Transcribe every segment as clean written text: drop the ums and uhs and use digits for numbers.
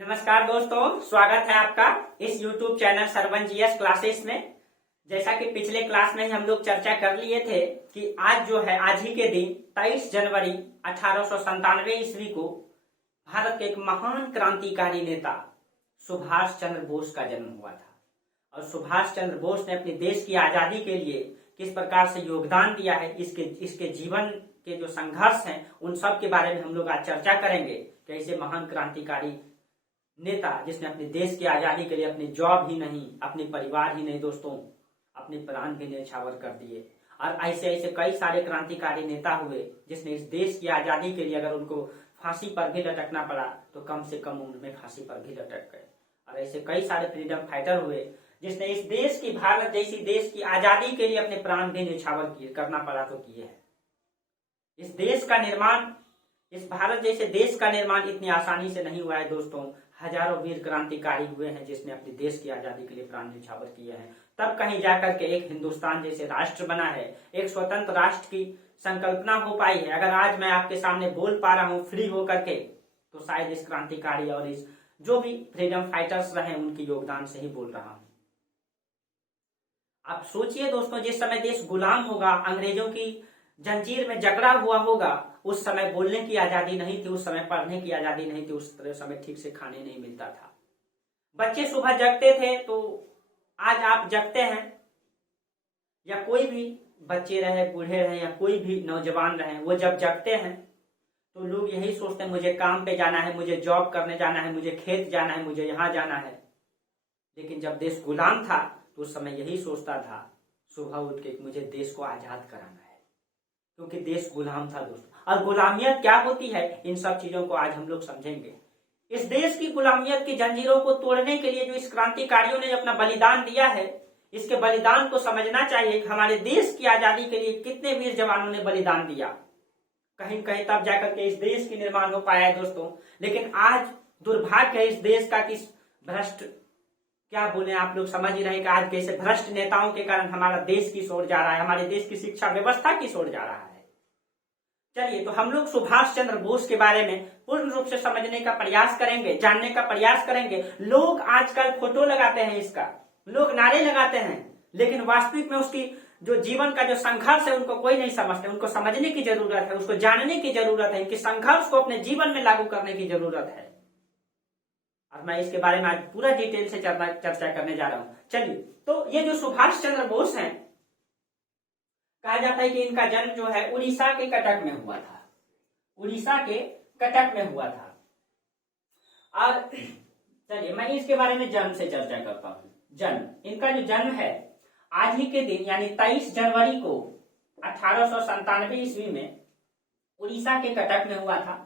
नमस्कार दोस्तों, स्वागत है आपका इस YouTube channel Sarvan GS classes में। जैसा कि पिछले क्लास में ही हम लोग चर्चा कर लिए थे कि आज जो है, आज ही के दिन 23 जनवरी 1897 ईस्वी को भारत के एक महान क्रांतिकारी नेता सुभाष चंद्र बोस का जन्म हुआ था। और सुभाष चंद्र बोस ने अपने देश की आजादी के लिए किस प्रकार से योगदान दिया है, इसके जीवन के जो संघर्ष हैं उन सब के बारे में हम लोग आज चर्चा करेंगे। कैसे महान क्रांतिकारी नेता जिसने अपने देश की आजादी के लिए अपनी जॉब ही नहीं, अपने परिवार ही नहीं दोस्तों, अपने प्राण भी न्यौछावर कर दिए। और ऐसे ऐसे कई सारे क्रांतिकारी नेता हुए जिसने इस देश की आजादी के लिए अगर उनको फांसी पर भी लटकना पड़ा तो कम से कम उम्र में फांसी पर भी लटक गए। और ऐसे कई सारे फ्रीडम फाइटर हुए जिसने इस देश की, भारत जैसी देश की आजादी के लिए अपने प्राण भी न्यौछावर किए, करना पड़ा तो किए हैं। इस देश का निर्माण, इस भारत जैसे देश का निर्माण इतनी आसानी से नहीं हुआ है दोस्तों। हजारों वीर क्रांतिकारी हुए हैं जिसने अपने देश की आजादी के लिए प्राण न्यौछावर किए हैं। तब कहीं जाकर के एक हिंदुस्तान जैसे राष्ट्र बना है, एक स्वतंत्र राष्ट्र की संकल्पना हो पाई है। अगर आज मैं आपके सामने बोल पा रहा हूँ फ्री होकर के, तो शायद इस क्रांतिकारी और इस जो भी फ्रीडम फाइटर्स रहे उनके योगदान से ही बोल रहा हूँ। आप सोचिए दोस्तों, जिस समय देश गुलाम होगा, अंग्रेजों की जंजीर में जकड़ा हुआ होगा, उस समय बोलने की आजादी नहीं थी, उस समय पढ़ने की आजादी नहीं थी, उस समय ठीक से खाने नहीं मिलता था। बच्चे सुबह जगते थे, तो आज आप जगते हैं, या कोई भी बच्चे रहे, बूढ़े रहे, या कोई भी नौजवान रहे, वो जब जगते हैं तो लोग यही सोचते हैं मुझे काम पे जाना है, मुझे जॉब करने जाना है, मुझे खेत जाना है, मुझे यहाँ जाना है। लेकिन जब देश गुलाम था तो उस समय यही सोचता था सुबह उठ के मुझे देश को आजाद कराना है, क्योंकि देश गुलाम था दोस्तों। और गुलामियत क्या होती है, इन सब चीजों को आज हम लोग समझेंगे। इस देश की गुलामियत की जंजीरों को तोड़ने के लिए जो इस क्रांतिकारियों ने अपना बलिदान दिया है, इसके बलिदान को समझना चाहिए कि हमारे देश की आजादी के लिए कितने वीर जवानों ने बलिदान दिया। कहीं कहीं तब जाकर के इस देश की निर्माण हो पाया है दोस्तों। लेकिन आज दुर्भाग्य है इस देश का कि भ्रष्ट, क्या बोले आप लोग समझ ही रहे कि आज कैसे भ्रष्ट नेताओं के कारण हमारा देश की ओर जा रहा है, हमारे देश की शिक्षा व्यवस्था की ओर जा रहा है। चलिए, तो हम लोग सुभाष चंद्र बोस के बारे में पूर्ण रूप से समझने का प्रयास करेंगे, जानने का प्रयास करेंगे। लोग आजकल फोटो लगाते हैं इसका, लोग नारे लगाते हैं, लेकिन वास्तविक में उसकी जो जीवन का जो संघर्ष है उनको कोई नहीं समझते। उनको समझने की जरूरत है, उसको जानने की जरूरत है, कि संघर्ष को अपने जीवन में लागू करने की जरूरत है। और मैं इसके बारे में आज पूरा डिटेल से चर्चा करने जा रहा हूं। चलिए, तो ये जो सुभाष चंद्र बोस हैं, कहा जाता है कि इनका जन्म जो है उड़ीसा के कटक में हुआ था। उड़ीसा के कटक में हुआ था। और चलिए मैं इसके बारे में जन्म से चर्चा करता हूँ। जन्म, इनका जो जन्म है आज ही के दिन यानी 23 जनवरी को 1897 ईस्वी में उड़ीसा के कटक में हुआ था।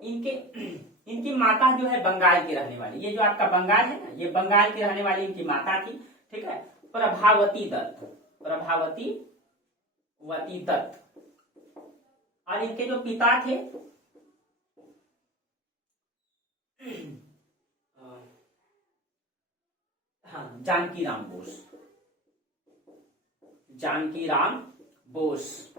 इनकी माता जो है बंगाल की रहने वाली, ये जो आपका बंगाल है ना, ये बंगाल की रहने वाली इनकी माता थी, ठीक है, प्रभावती दत्त, प्रभावती दत्त। और इनके जो पिता थे जानकी राम बोस, जानकी राम बोस,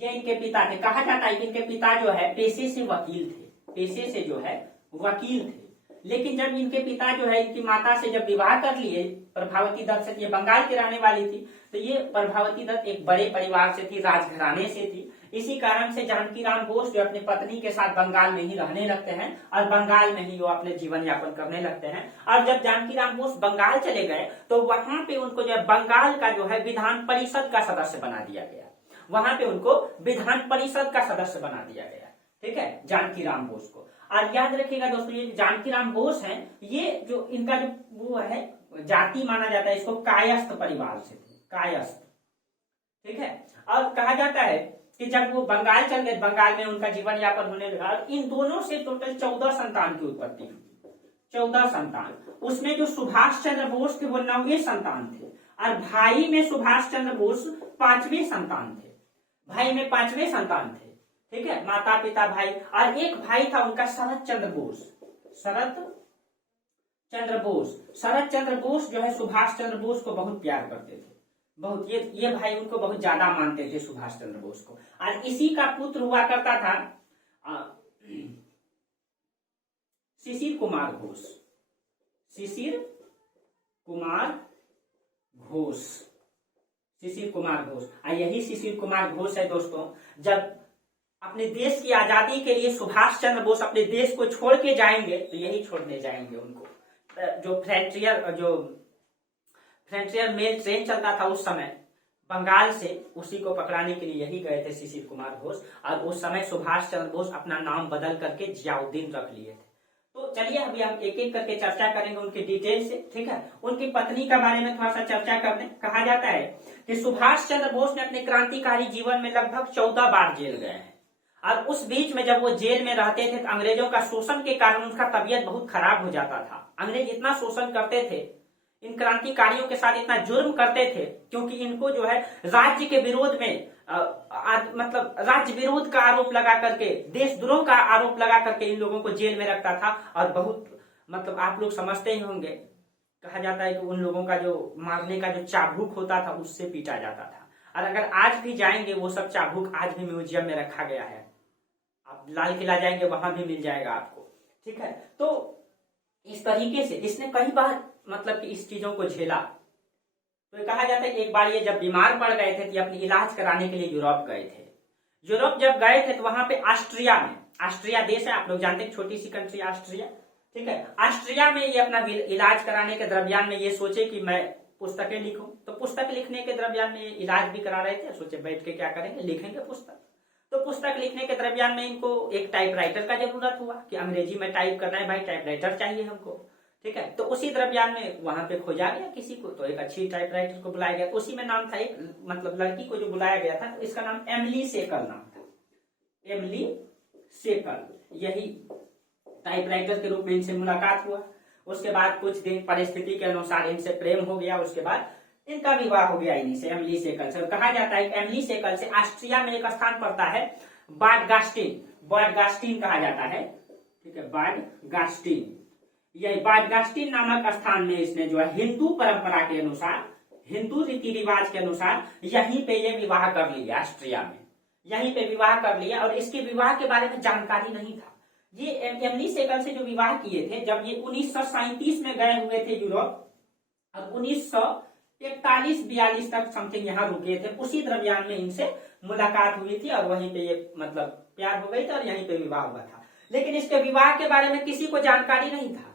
ये इनके पिता थे। कहा जाता है कि इनके पिता जो है पेशे से वकील थे, पेशे से जो है वकील थे। लेकिन जब इनके पिता जो है इनकी माता से जब विवाह कर लिए, प्रभावती दत्त से, ये बंगाल की रहने वाली थी, तो ये प्रभावती दत्त एक बड़े परिवार से थी, राजघराने से थी। इसी कारण से जानकी राम बोस जो अपनी पत्नी के साथ बंगाल में ही रहने लगते हैं और बंगाल में ही वो अपने जीवन यापन करने लगते हैं। और जब जानकी राम बोस बंगाल चले गए तो वहां पे उनको जो है बंगाल का जो है विधान परिषद का सदस्य बना दिया गया। वहां पे उनको विधान परिषद का सदस्य बना दिया गया, ठीक है, जानकी राम बोस को। और याद रखिएगा दोस्तों, ये जानकी राम बोस हैं, ये जो इनका जो वो है जाति माना जाता है, इसको कायस्थ परिवार से थे, कायस्थ, ठीक है। और कहा जाता है कि जब वो बंगाल चल गए, बंगाल में उनका जीवन यापन होने लगा, इन दोनों से टोटल 14 संतान की उत्पत्ति हुई, 14 संतान। उसमें जो सुभाष चंद्र बोस थे वो 9वें संतान थे, और भाई में सुभाष चंद्र बोस 5वें संतान थे, भाई में 5वें संतान थे, ठीक है, माता पिता भाई। और एक भाई था उनका शरद चंद्र बोस, शरद चंद्र बोस जो है सुभाष चंद्र बोस को बहुत प्यार करते थे, बहुत, ये भाई उनको बहुत ज्यादा मानते थे सुभाष चंद्र बोस को। और इसी का पुत्र हुआ करता था शिशिर कुमार घोष, शिशिर कुमार घोष, शिशिर कुमार घोष। यही शिशिर कुमार घोष है दोस्तों, जब अपने देश की आजादी के लिए सुभाष चंद्र बोस अपने देश को छोड़ के जाएंगे तो यही छोड़ने जाएंगे उनको। जो फ्रंटियर मेल ट्रेन चलता था उस समय बंगाल से, उसी को पकड़ाने के लिए यही गए थे शिशिर कुमार घोष। और उस समय सुभाष चंद्र बोस अपना नाम बदल करके जियाउद्दीन रख लिए थे। तो चलिए अभी हम एक एक करके चर्चा करेंगे उनकी डिटेल से, ठीक है। उनकी पत्नी के बारे में थोड़ा सा चर्चा करने। कहा जाता है कि सुभाष चंद्र बोस ने अपने क्रांतिकारी जीवन में लगभग 14 बार जेल गए हैं। और उस बीच में जब वो जेल में रहते थे तो अंग्रेजों का शोषण के कारण उनका तबीयत बहुत खराब हो जाता था। अंग्रेज इतना शोषण करते थे, इन क्रांतिकारियों के साथ इतना जुर्म करते थे, क्योंकि इनको जो है राज्य के विरोध में मतलब राज्य विरोध का आरोप लगा करके, देशद्रोह का आरोप लगा करके इन लोगों को जेल में रखता था। और बहुत मतलब आप लोग समझते ही होंगे, कहा जाता है कि उन लोगों का जो मारने का जो चाबुक होता था उससे पीटा जाता था। और अगर आज भी जाएंगे वो सब चाबुक आज भी म्यूजियम में रखा गया है, आप लाल किला जाएंगे वहां भी मिल जाएगा आपको, ठीक है। तो इस तरीके से इसने कई बार मतलब कि इस चीजों को झेला। तो कहा जाता है कि एक बार ये जब बीमार पड़ गए थे तो अपनी इलाज कराने के लिए यूरोप गए थे। यूरोप जब गए थे तो वहां पे ऑस्ट्रिया में, ऑस्ट्रिया देश है आप लोग जानते हैं, छोटी सी कंट्री ऑस्ट्रिया, ठीक है। ऑस्ट्रिया में ये अपना इलाज कराने के दरमियान में ये सोचे कि मैं पुस्तकें लिखूं। तो पुस्तक लिखने के दरमियान में इलाज भी करा रहे थे, सोचे बैठ के क्या करेंगे, लिखेंगे पुस्तक। तो पुस्तक लिखने के दरमियान में इनको एक टाइपराइटर का जरूरत हुआ कि अंग्रेजी में टाइप करना है, भाई टाइपराइटर चाहिए हमको, ठीक है। तो उसी दरमियान में वहां पे खोजा गया किसी को, तो एक अच्छी टाइपराइटर को बुलाया गया। उसी में नाम था एक मतलब लड़की को जो बुलाया गया था, तो इसका नाम एमिली सेकल नाम था, एमिली सेकल। यही टाइपराइटर के रूप में इनसे मुलाकात हुआ। उसके बाद कुछ दिन परिस्थिति के अनुसार इनसे प्रेम हो गया। उसके बाद इनका विवाह हो गया इन्हीं से, एमिली सेकल से। कहा जाता है कि एमिली सेकल से ऑस्ट्रिया में एक स्थान पड़ता है बाडगास्टिन, बाडगास्टिन कहा जाता है, ठीक है, बाडगास्टिन। यही बाडगास्टिन नामक स्थान में इसने जो है हिंदू परंपरा के अनुसार, हिंदू रीति रिवाज के अनुसार यहीं पे ये विवाह कर लिया, ऑस्ट्रिया में यहीं पे विवाह कर लिया। और इसके विवाह के बारे में जानकारी नहीं था। ये एमिली सेकल से जो विवाह किए थे, जब ये 1937 में गए हुए थे यूरोप, और 1941-42 तक समथिंग यहाँ रुके थे, उसी दरमियान में इनसे मुलाकात हुई थी और वहीं पे ये मतलब प्यार हो गई थी और यहीं पे विवाह हुआ था। लेकिन इसके विवाह के बारे में किसी को जानकारी नहीं था।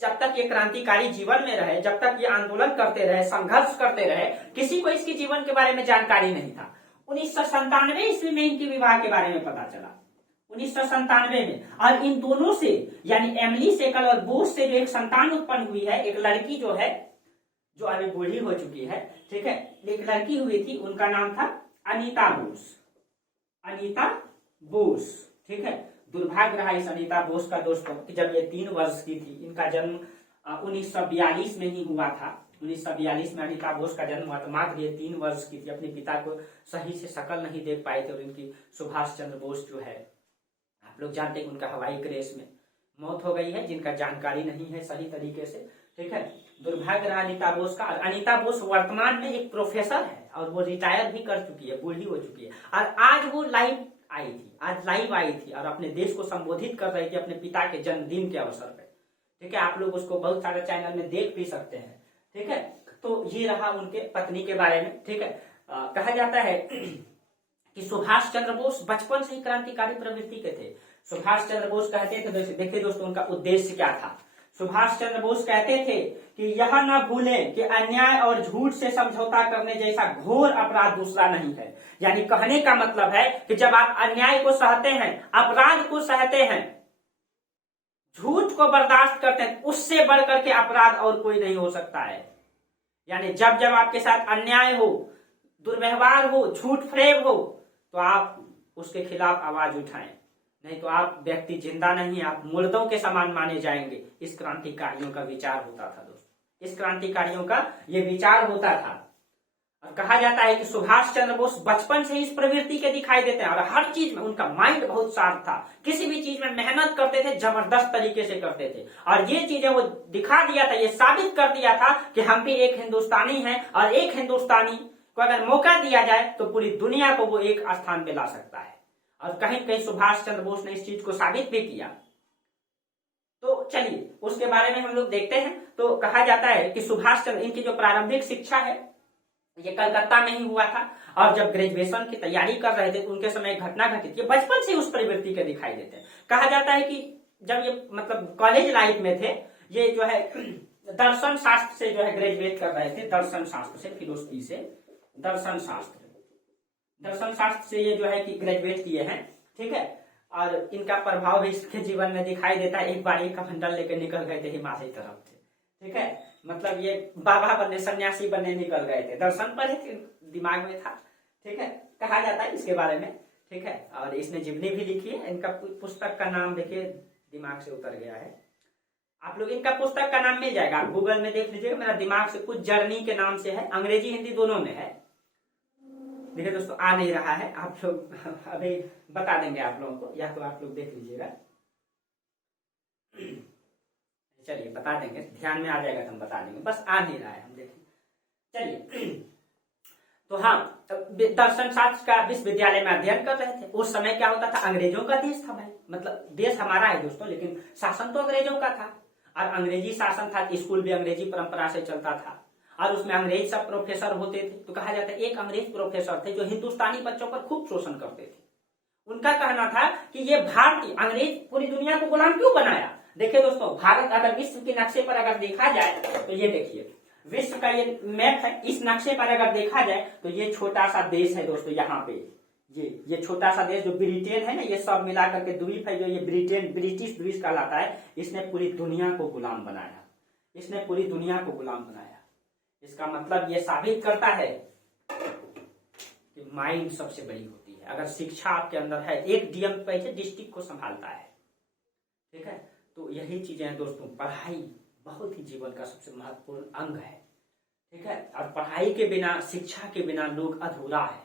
जब तक ये क्रांतिकारी जीवन में रहे, जब तक ये आंदोलन करते रहे, संघर्ष करते रहे, किसी को इसके जीवन के बारे में जानकारी नहीं था। 1997 ईस्वी में इनके विवाह के बारे में पता चला, 1997 में। और इन दोनों से यानी एमिली सेकल और बोस से जो एक संतान उत्पन्न हुई है, एक लड़की जो है, जो अभी बूढ़ी हो चुकी है, ठीक है, एक लड़की हुई थी, उनका नाम था अनीता बोस, अनीता बोस, ठीक है। दुर्भाग्य रहा इस अनीता बोस का दोस्तों कि जब ये 3 वर्ष की थी, इनका जन्म 1942 में ही हुआ था। 1942 में अनीता बोस का जन्म हुआ, तो मात्र ये 3 वर्ष की थी। अपने पिता को सही से शक्ल नहीं देख पाए थे। और इनकी सुभाष चंद्र बोस जो है, आप लोग जानते हैं उनका हवाई क्रेश में मौत हो गई है, जिनका जानकारी नहीं है सही तरीके से, ठीक है। दुर्भाग्य रहा अनीता बोस का। और अनीता बोस वर्तमान में एक प्रोफेसर है और वो रिटायर भी कर चुकी है, बूढ़ी हो चुकी है। और आज वो लाइव आई थी, आज लाइव आई थी और अपने देश को संबोधित कर रही थी अपने पिता के जन्मदिन के अवसर पे, ठीक है। आप लोग उसको बहुत सारे चैनल में देख भी सकते हैं, ठीक है। तो ये रहा उनके पत्नी के बारे में, ठीक है। कहा जाता है कि सुभाष चंद्र बोस बचपन से ही क्रांतिकारी प्रवृत्ति के थे। सुभाष चंद्र बोस कहते थे, देखिए दोस्तों उनका उद्देश्य क्या था। सुभाष चंद्र बोस कहते थे कि यह न भूलें कि अन्याय और झूठ से समझौता करने जैसा घोर अपराध दूसरा नहीं है। यानी कहने का मतलब है कि जब आप अन्याय को सहते हैं, अपराध को सहते हैं, झूठ को बर्दाश्त करते हैं, उससे बढ़कर के अपराध और कोई नहीं हो सकता है। यानी जब जब आपके साथ अन्याय हो, दुर्व्यवहार हो, झूठ फरेब हो, तो आप उसके खिलाफ आवाज उठाएं, नहीं तो आप व्यक्ति जिंदा नहीं, आप मुर्दों के समान माने जाएंगे। इस क्रांतिकारियों का विचार होता था दोस्तों, इस क्रांतिकारियों का ये विचार होता था। और कहा जाता है कि सुभाष चंद्र बोस बचपन से इस प्रवृत्ति के दिखाई देते हैं और हर चीज में उनका माइंड बहुत शार्प था। किसी भी चीज में मेहनत करते थे, जबरदस्त तरीके से करते थे। और ये चीजें वो दिखा दिया था, ये साबित कर दिया था कि हम भी एक हिंदुस्तानी हैं और एक हिंदुस्तानी को अगर मौका दिया जाए तो पूरी दुनिया को वो एक स्थान पे ला सकता है। और कहीं कहीं सुभाष चंद्र बोस ने इस चीज को साबित भी किया। तो चलिए उसके बारे में हम लोग देखते हैं। तो कहा जाता है कि सुभाष चंद्र, इनकी जो प्रारंभिक शिक्षा है ये कलकत्ता में ही हुआ था, और जब ग्रेजुएशन की तैयारी कर रहे थे तो उनके समय एक घटना घटित, ये बचपन से उस प्रवृत्ति के दिखाई देते हैं। कहा जाता है कि जब ये मतलब कॉलेज लाइफ में थे, ये जो है दर्शन शास्त्र से जो है ग्रेजुएट कर रहे थे, दर्शन शास्त्र से, फिलोसफी से, दर्शन शास्त्र से ये जो है कि ग्रेजुएट किए हैं, ठीक है। और इनका प्रभाव भी इसके जीवन में दिखाई देता है। एक बार एक कमंडल लेकर निकल गए थे हिमालय तरफ से, ठीक है, मतलब ये बाबा बनने, सन्यासी बनने निकल गए थे, दर्शन पर ही दिमाग में था, ठीक है, कहा जाता है इसके बारे में, ठीक है। और इसने जीवनी भी लिखी है। इनका पुस्तक का नाम देखिए दिमाग से उतर गया है, आप लोग इनका पुस्तक का नाम मिल जाएगा, आप गूगल में देख लीजिएगा, मेरा दिमाग से कुछ जर्नी के नाम से है, अंग्रेजी हिंदी दोनों में है। देखिए दोस्तों आ नहीं रहा है, आप लोग अभी बता देंगे आप लोगों को, या तो आप लोग देख लीजिएगा, चलिए बता देंगे, ध्यान में आ जाएगा तो हम बता देंगे, बस आ नहीं रहा है, हम देखें। चलिए तो हाँ, दर्शन शास्त्र का विश्वविद्यालय में अध्ययन कर रहे थे। उस समय क्या होता था, अंग्रेजों का देश था भाई, मतलब देश हमारा है दोस्तों, लेकिन शासन तो अंग्रेजों का था, और अंग्रेजी शासन था, स्कूल भी अंग्रेजी परंपरा से चलता था, और उसमें अंग्रेज सब प्रोफेसर होते थे। तो कहा जाता है एक अंग्रेज प्रोफेसर थे जो हिंदुस्तानी बच्चों पर खूब शोषण करते थे। उनका कहना था कि ये भारतीय अंग्रेज पूरी दुनिया को गुलाम क्यों बनाया। देखिए दोस्तों, भारत अगर विश्व के नक्शे पर अगर देखा जाए तो ये देखिए विश्व का ये मैप है, इस नक्शे पर अगर देखा जाए तो ये छोटा सा देश है दोस्तों, यहाँ पे ये छोटा सा देश जो ब्रिटेन है ना, ये सब मिला करके द्वीप है, जो ये ब्रिटेन ब्रिटिश द्वीप कहलाता है, इसने पूरी दुनिया को गुलाम बनाया, इसने पूरी दुनिया को गुलाम बनाया। इसका मतलब ये साबित करता है कि माइंड सबसे बड़ी होती है। अगर शिक्षा आपके अंदर है, एक डीएम पैसे डिस्ट्रिक्ट को संभालता है, ठीक है। तो यही चीजें हैं दोस्तों, पढ़ाई बहुत ही जीवन का सबसे महत्वपूर्ण अंग है, ठीक है। और पढ़ाई के बिना, शिक्षा के बिना लोग अधूरा है।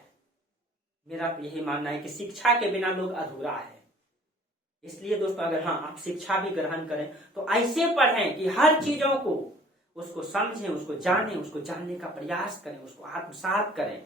मेरा यही मानना है कि शिक्षा के बिना लोग अधूरा है। इसलिए दोस्तों अगर हाँ आप शिक्षा भी ग्रहण करें तो ऐसे पढ़ें कि हर चीजों को उसको समझें, उसको जानें, उसको जानने का प्रयास करें, उसको आत्मसात करें।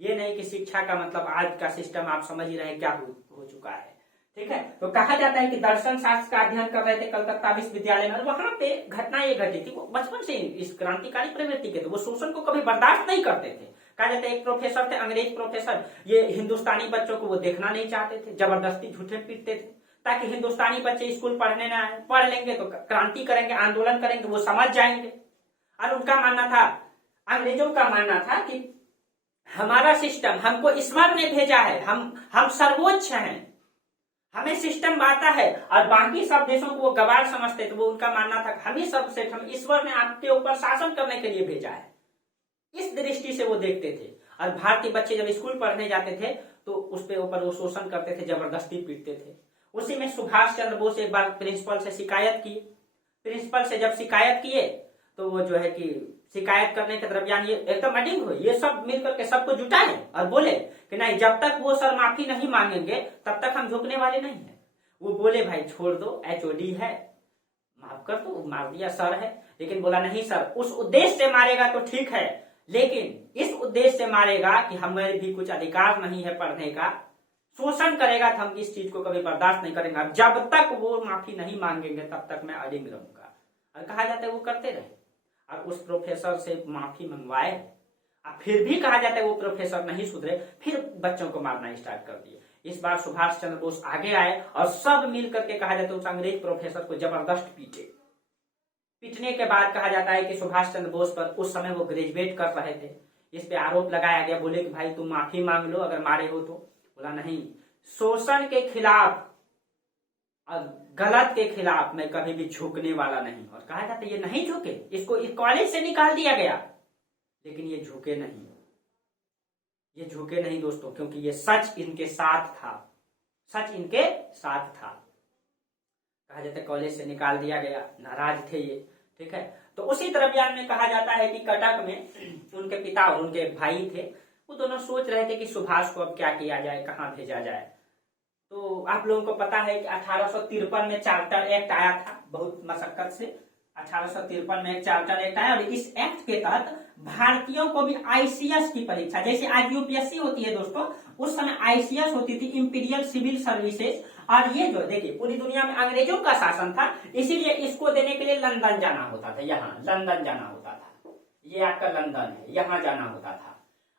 ये नहीं कि शिक्षा का मतलब आज का सिस्टम आप समझ ही रहे क्या हो चुका है, ठीक है। तो कहा जाता है कि दर्शन शास्त्र का अध्ययन कर रहे थे कलकत्ता विश्वविद्यालय में, वहां पे घटना ये घटी थी, वो बचपन से इस क्रांतिकारी प्रवृत्ति के थे, वो शोषण को कभी बर्दाश्त नहीं करते थे। कहा जाता है एक प्रोफेसर थे, अंग्रेज प्रोफेसर, ये हिंदुस्तानी बच्चों को वो देखना नहीं चाहते थे, जबरदस्ती झूठे पीटते थे ताकि हिंदुस्तानी बच्चे स्कूल पढ़ने ना आए, पढ़ लेंगे तो क्रांति करेंगे, आंदोलन करेंगे, वो समझ जाएंगे। और उनका मानना था, अंग्रेजों का मानना था कि हमारा सिस्टम, हमको ईश्वर ने भेजा है, हम सर्वोच्च हैं, हमें सिस्टम आता है, और बाकी सब देशों को वो गवार समझते थे। वो उनका मानना था हम ही सबसे, हम ईश्वर ने आपके ऊपर शासन करने के लिए भेजा है, इस दृष्टि से वो देखते थे। और भारतीय बच्चे जब स्कूल पढ़ने जाते थे तो उसके ऊपर वो शोषण करते थे, जबरदस्ती पीटते थे। उसी में सुभाष चंद्र बोस एक बार प्रिंसिपल से शिकायत की। प्रिंसिपल से जब शिकायत किए तो वो जो है कि शिकायत करने के दरमियान ये एकदम मीटिंग हुई, ये सब मिलकर के सबको जुटाए और बोले कि नहीं, जब तक वो सर माफी नहीं मांगेंगे तब तक हम झुकने वाले नहीं है। वो बोले भाई छोड़ दो, एचओडी है, माफ कर दो, मार दिया सर है, लेकिन बोला नहीं सर, उस उद्देश्य से मारेगा तो ठीक है, लेकिन इस उद्देश्य से मारेगा कि हमें भी कुछ अधिकार नहीं है पढ़ने का, शोषण करेगा तो हम इस चीज को कभी बर्दाश्त नहीं करेंगे, जब तक वो माफी नहीं मांगेंगे तब तक मैं अडिग रहूंगा। और कहा जाता है वो करते रहे और उस प्रोफेसर से माफी मंगवाए, और फिर भी कहा जाता है वो प्रोफेसर नहीं सुधरे, फिर बच्चों को मारना स्टार्ट कर दिए। इस बार सुभाष चंद्र बोस आगे आए और सब मिल करके कहा जाता है उस अंग्रेज प्रोफेसर को जबरदस्त पीटे। पीटने के बाद कहा जाता है कि सुभाष चंद्र बोस पर, उस समय वो ग्रेजुएट कर रहे थे, इस पे आरोप लगाया गया। बोले कि भाई तुम माफी मांग लो अगर मारे हो तो। बोला नहीं, शोषण के खिलाफ और गलत के खिलाफ मैं कभी भी झुकने वाला नहीं। और कहा जाता है ये नहीं झुके, इसको इस कॉलेज से निकाल दिया गया, लेकिन ये झुके नहीं, ये झुके नहीं दोस्तों, क्योंकि ये सच इनके साथ था, सच इनके साथ था। कहा जाता है कॉलेज से निकाल दिया गया, नाराज थे ये, ठीक है। तो उसी दरमियान में कहा जाता है कि कटक में उनके पिता और उनके भाई थे, वो दोनों सोच रहे थे कि सुभाष को अब क्या किया जाए, कहाँ भेजा जाए। तो आप लोगों को पता है कि 1853 में चार्टर एक्ट आया था, बहुत मशक्कत से 1853 में एक चार्टर एक्ट आया, और इस एक्ट के तहत भारतीयों को भी आईसीएस की परीक्षा, जैसे आज यूपीएससी होती है दोस्तों, उस समय आईसीएस होती थी, इंपीरियल सिविल सर्विसेज, और ये जो देखिए पूरी दुनिया में अंग्रेजों का शासन था, इसीलिए इसको देने के लिए लंदन जाना होता था। यहाँ लंदन जाना होता था, ये आपका लंदन है, यहाँ जाना होता था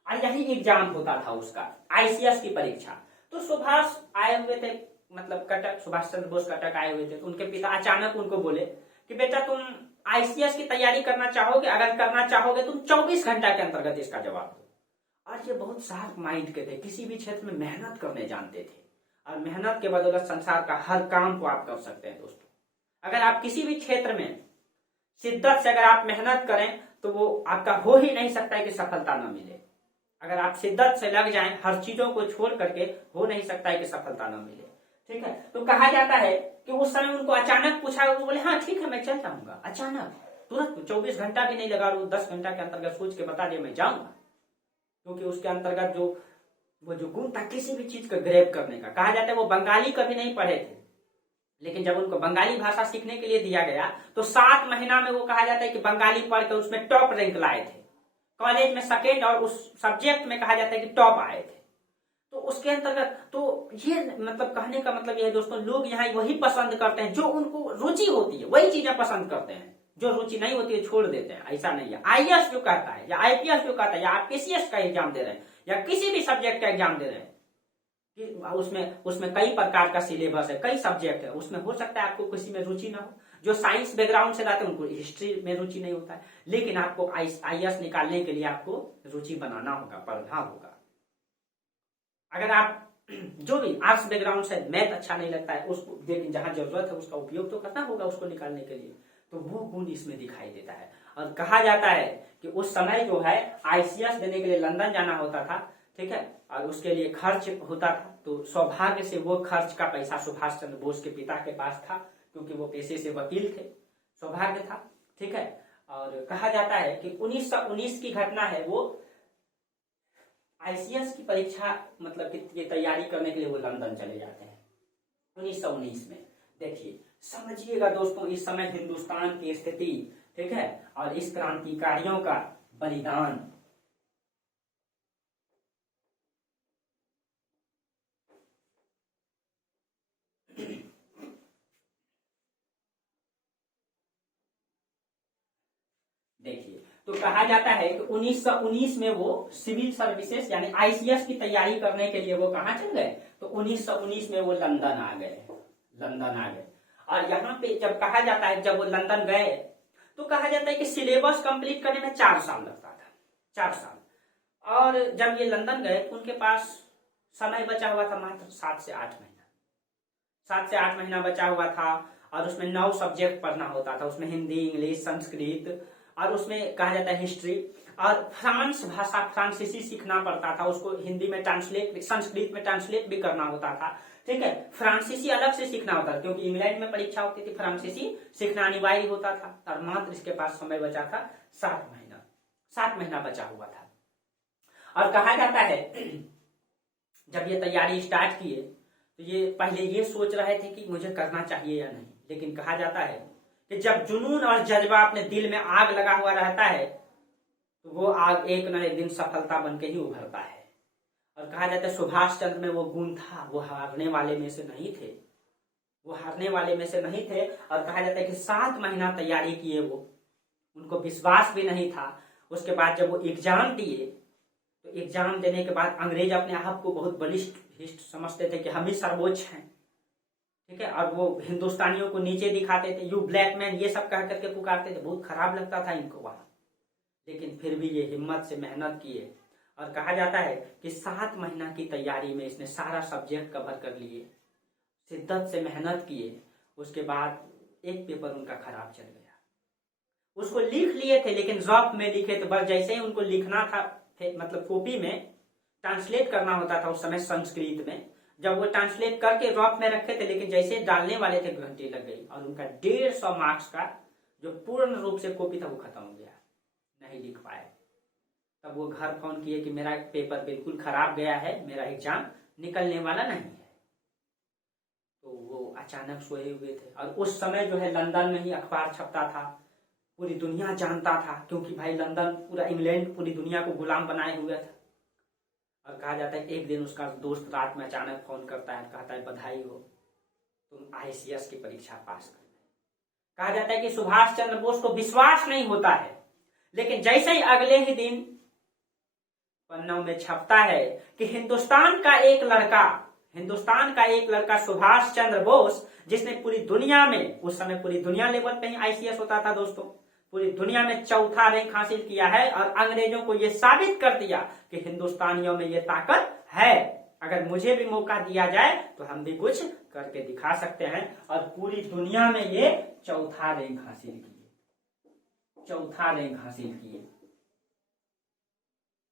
और यही एग्जाम होता था उसका, आईसीएस की परीक्षा। तो सुभाष आए हुए थे, मतलब कटक, सुभाष चंद्र बोस कटक आए हुए थे। तो उनके पिता अचानक उनको बोले कि बेटा तुम आईसीएस की तैयारी करना चाहोगे, अगर करना चाहोगे तुम 24 घंटा के अंतर्गत इसका जवाब दो। और ये बहुत शार्प माइंड के थे, किसी भी क्षेत्र में मेहनत करने जानते थे और मेहनत के बदौलत संसार का हर काम को आप कर सकते हैं। दोस्तों अगर आप किसी भी क्षेत्र में शिद्दत से अगर आप मेहनत करें तो वो आपका हो ही नहीं सकता है कि सफलता न मिले। अगर आप शिद्दत से लग जाएं, हर चीजों को छोड़ करके, हो नहीं सकता है कि सफलता न मिले। ठीक है, तो कहा जाता है कि उस समय उनको अचानक पूछा, वो बोले हाँ ठीक है मैं चल जाऊंगा। अचानक तुरंत 24 घंटा भी नहीं लगा, 10 घंटा के अंतर्गत सोच के बता दिया मैं जाऊंगा, क्योंकि उसके अंतर्गत वो जो गुण था किसी भी चीज का ग्रैब करने का। कहा जाता है वो बंगाली कभी नहीं पढ़े थे, लेकिन जब उनको बंगाली भाषा सीखने के लिए दिया गया तो 7 महीना में वो कहा जाता है कि बंगाली पढ़ के उसमें टॉप रैंक लाए थे। कॉलेज में सेकेंड और उस सब्जेक्ट में कहा जाता है कि टॉप आए थे। तो उसके अंतर्गत तो ये मतलब कहने का मतलब यह है दोस्तों, लोग यहाँ वही पसंद करते हैं जो उनको रुचि होती है, वही चीजें पसंद करते हैं, जो रुचि नहीं होती है छोड़ देते हैं। ऐसा नहीं है। आईएएस जो कहता है या आईपीएस जो कहता है या आप पीसीएस का एग्जाम दे रहे हैं या किसी भी सब्जेक्ट का एग्जाम दे रहे हैं, उसमें कई प्रकार का सिलेबस है, कई सब्जेक्ट है। उसमें हो सकता है आपको किसी में रुचि ना हो। जो साइंस बैकग्राउंड से लाते हैं उनको हिस्ट्री में रुचि नहीं होता है, लेकिन आपको आईएएस निकालने के लिए आपको रुचि बनाना होगा, पढ़ना होगा। अगर आप जो भी आर्ट्स बैकग्राउंड से मैथ अच्छा नहीं लगता है उसको, लेकिन जहां जरूरत है उसका उपयोग तो करना होगा उसको निकालने के लिए, तो वो गुण इसमें दिखाई देता है। और कहा जाता है कि उस समय जो है आईसीएस देने के लिए लंदन जाना होता था, ठीक है, और उसके लिए खर्च होता था। तो सौभाग्य से वो खर्च का पैसा सुभाष चंद्र बोस के पिता के पास था, क्योंकि वो पेशे से वकील थे, सौभाग्य था। ठीक है, और कहा जाता है कि 1919 की घटना है, वो आईसीएस की परीक्षा मतलब कि ये तैयारी करने के लिए वो लंदन चले जाते हैं 1919 में। देखिए समझिएगा दोस्तों इस समय हिंदुस्तान की स्थिति, ठीक है, और इस क्रांतिकारियों का बलिदान। देखिए तो कहा जाता है कि 1919 में वो सिविल सर्विसेज यानी आईसीएस की तैयारी करने के लिए वो कहाँ चल गए, तो 1919 में वो लंदन आ गए। और यहाँ पे जब कहा जाता है जब वो लंदन गए तो कहा जाता है कि सिलेबस कंप्लीट करने में 4 साल लगता था, 4 साल। और जब ये लंदन गए तो उनके पास समय बचा हुआ था मात्र 7 से 8 महीना, 7 से 8 महीना बचा हुआ था। और उसमें 9 सब्जेक्ट पढ़ना होता था, उसमें हिंदी, इंग्लिश, संस्कृत, और उसमें कहा जाता है हिस्ट्री, और फ्रांस भाषा फ्रांसीसी सीखना पड़ता था, उसको हिंदी में ट्रांसलेट, संस्कृत में ट्रांसलेट भी करना होता था। ठीक है, फ्रांसीसी अलग से सीखना होता था, क्योंकि इंग्लैंड में परीक्षा होती थी, फ्रांसीसी सीखना अनिवार्य होता था। और मात्र इसके पास समय बचा था 7 महीना बचा हुआ था। और कहा जाता है जब ये तैयारी स्टार्ट किए तो ये पहले ये सोच रहे थे कि मुझे करना चाहिए या नहीं, लेकिन कहा जाता है कि जब जुनून और जज्बा अपने दिल में आग लगा हुआ रहता है तो वो आग एक न एक दिन सफलता बन के ही उभरता है। और कहा जाता है सुभाष चंद्र में वो गुण था, वो हारने वाले में से नहीं थे, और कहा जाता है कि 7 महीना तैयारी किए वो, उनको विश्वास भी नहीं था। उसके बाद जब वो एग्जाम दिए तो एग्जाम देने के बाद अंग्रेज अपने आप को बहुत बलिष्ठ समझते थे कि हम ही सर्वोच्च हैं, ठीक है, और वो हिंदुस्तानियों को नीचे दिखाते थे, यू ब्लैक मैन, ये सब कह करके पुकारते थे। बहुत खराब लगता था इनको वहां, लेकिन फिर भी ये हिम्मत से मेहनत किए। और कहा जाता है कि 7 महीना की तैयारी में इसने सारा सब्जेक्ट कवर कर लिए, शिद्दत से मेहनत किए। उसके बाद एक पेपर उनका खराब चल गया, उसको लिख लिए थे लेकिन रफ में लिखे थे, बस जैसे ही उनको लिखना था मतलब कॉपी में ट्रांसलेट करना होता था उस समय संस्कृत में, जब वो ट्रांसलेट करके रफ में रखे थे, लेकिन जैसे डालने वाले थे घंटे लग गई और उनका 150 मार्क्स का जो पूर्ण रूप से कॉपी था वो खत्म हो गया, नहीं लिख पाए। तब वो घर फोन किए कि मेरा पेपर बिल्कुल खराब गया है, मेरा एग्जाम निकलने वाला नहीं है। तो वो अचानक सोए हुए थे, और उस समय जो है लंदन में ही अखबार छपता था, पूरी दुनिया जानता था, क्योंकि भाई लंदन पूरा इंग्लैंड पूरी दुनिया को गुलाम बनाए हुए था। और कहा जाता है एक दिन उसका दोस्त रात में अचानक फोन करता है, कहता है बधाई हो, तुम आईसीएस की परीक्षा पास कर। कहा जाता है कि सुभाष चंद्र बोस को विश्वास नहीं होता है, लेकिन जैसे ही अगले ही दिन पन्नों में छपता है कि हिंदुस्तान का एक लड़का सुभाष चंद्र बोस, जिसने पूरी दुनिया में, उस समय पूरी दुनिया लेवल पे ही आईसीएस होता था दोस्तों, पूरी दुनिया में चौथा रैंक हासिल किया है और अंग्रेजों को यह साबित कर दिया कि हिंदुस्तानियों में ये ताकत है, अगर मुझे भी मौका दिया जाए तो हम भी कुछ करके दिखा सकते हैं। और पूरी दुनिया में ये चौथा रैंक हासिल किए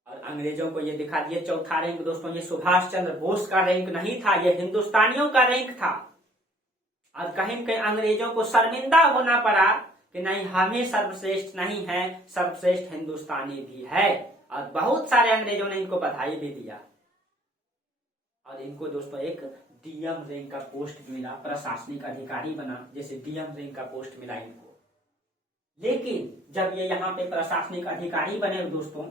और अंग्रेजों को ये दिखा दिए चौथा रैंक। दोस्तों, ये सुभाष चंद्र बोस का रैंक नहीं था, ये हिंदुस्तानियों का रैंक था। और कहीं कहीं अंग्रेजों को शर्मिंदा होना पड़ा कि नहीं, हमें सर्वश्रेष्ठ नहीं है, सर्वश्रेष्ठ हिंदुस्तानी भी है। और बहुत सारे अंग्रेजों ने इनको बधाई भी दिया और इनको दोस्तों एक डीएम रैंक का पोस्ट मिला, प्रशासनिक अधिकारी बना, जैसे डीएम रैंक का पोस्ट मिला इनको। लेकिन जब ये यहाँ पे प्रशासनिक अधिकारी बने दोस्तों,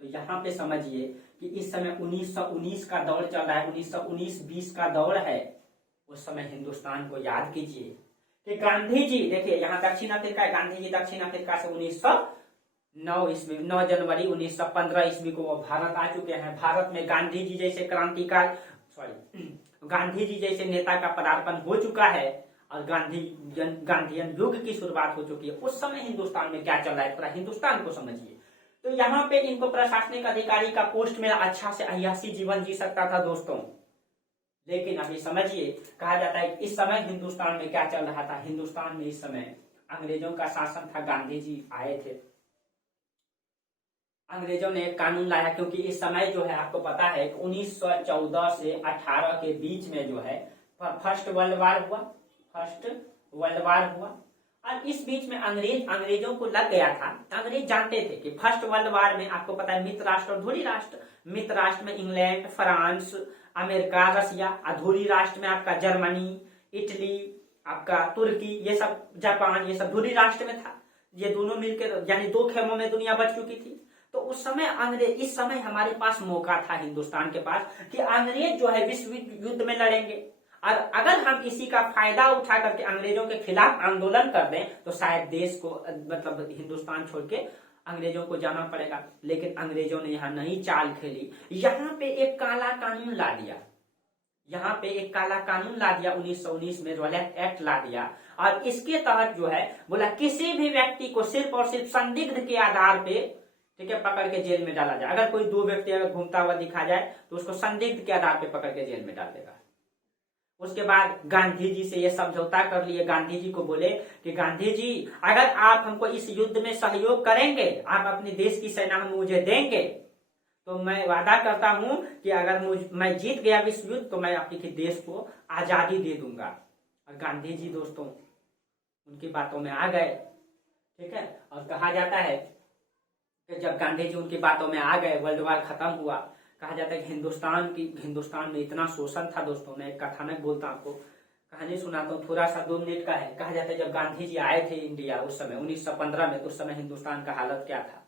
तो यहाँ पे समझिए कि इस समय 1919 का दौर चल रहा है, 1919-20 का दौर है। उस समय हिंदुस्तान को याद कीजिए कि गांधी जी, देखिए यहाँ दक्षिण अफ्रीका है, गांधी जी दक्षिण अफ्रीका से 1909 ईस्वी 9 जनवरी 1915 ईस्वी को वो भारत आ चुके हैं। भारत में गांधी जी जैसे नेता का पदार्पण हो चुका है और गांधीयन युग की शुरुआत हो चुकी है। उस समय हिंदुस्तान में क्या चल रहा है, पूरा हिंदुस्तान को समझिए। तो यहाँ पे इनको प्रशासनिक अधिकारी का पोस्ट में अच्छा से अय्यासी जीवन जी सकता था दोस्तों। लेकिन अभी समझिए, कहा जाता है कि इस समय हिंदुस्तान में क्या चल रहा था। हिंदुस्तान में इस समय अंग्रेजों का शासन था, गांधी जी आए थे, अंग्रेजों ने एक कानून लाया, क्योंकि इस समय जो है आपको पता है कि 1914 से 18 के बीच में जो है फर्स्ट वर्ल्ड वार हुआ और इस बीच में अंग्रेजों को लग गया था। अंग्रेज जानते थे कि फर्स्ट वर्ल्ड वार में आपको पता है मित्र राष्ट्र और धुरी राष्ट्र, मित्र राष्ट्र में इंग्लैंड, फ्रांस, अमेरिका, रसिया, अधूरी राष्ट्र में आपका जर्मनी, इटली, आपका तुर्की, ये सब जापान, ये सब धुरी राष्ट्र में था। ये दोनों मिलकर यानी दो खेमों में दुनिया बच चुकी थी। तो उस समय इस समय हमारे पास मौका था हिंदुस्तान के पास कि अंग्रेज जो है विश्व युद्ध में लड़ेंगे और अगर हम इसी का फायदा उठा करके अंग्रेजों के खिलाफ आंदोलन कर दें तो शायद देश को मतलब हिंदुस्तान छोड़ के अंग्रेजों को जाना पड़ेगा। लेकिन अंग्रेजों ने यहाँ नई चाल खेली, यहाँ पे एक काला कानून ला दिया, 1919 में रॉलेट एक्ट ला दिया और इसके तहत जो है बोला किसी भी व्यक्ति को सिर्फ और सिर्फ संदिग्ध के आधार पे, ठीक है, पकड़ के जेल में डाला जाए। अगर कोई दो व्यक्ति अगर घूमता हुआ दिखा जाए तो उसको संदिग्ध के आधार पे पकड़ के जेल में डाल देगा। उसके बाद गांधी जी से ये समझौता कर लिए, गांधी जी को बोले कि गांधी जी अगर आप हमको इस युद्ध में सहयोग करेंगे, आप अपने देश की सेना हम मुझे देंगे, तो मैं वादा करता हूं कि अगर मैं जीत गया विश्व युद्ध तो मैं आपके देश को आजादी दे दूंगा। और गांधी जी दोस्तों उनकी बातों में आ गए, ठीक है। और कहा जाता है कि जब गांधी जी उनकी बातों में आ गए, वर्ल्ड वार खत्म हुआ। कहा जाता है कि हिंदुस्तान में इतना शोषण था दोस्तों। मैं एक कथानक बोलता हूं, आपको कहानी सुनाता हूँ, थोड़ा सा 2 मिनट का है। कहा जाता है जब गांधी जी आए थे इंडिया उस समय 1915 में, उस समय हिंदुस्तान का हालत क्या था।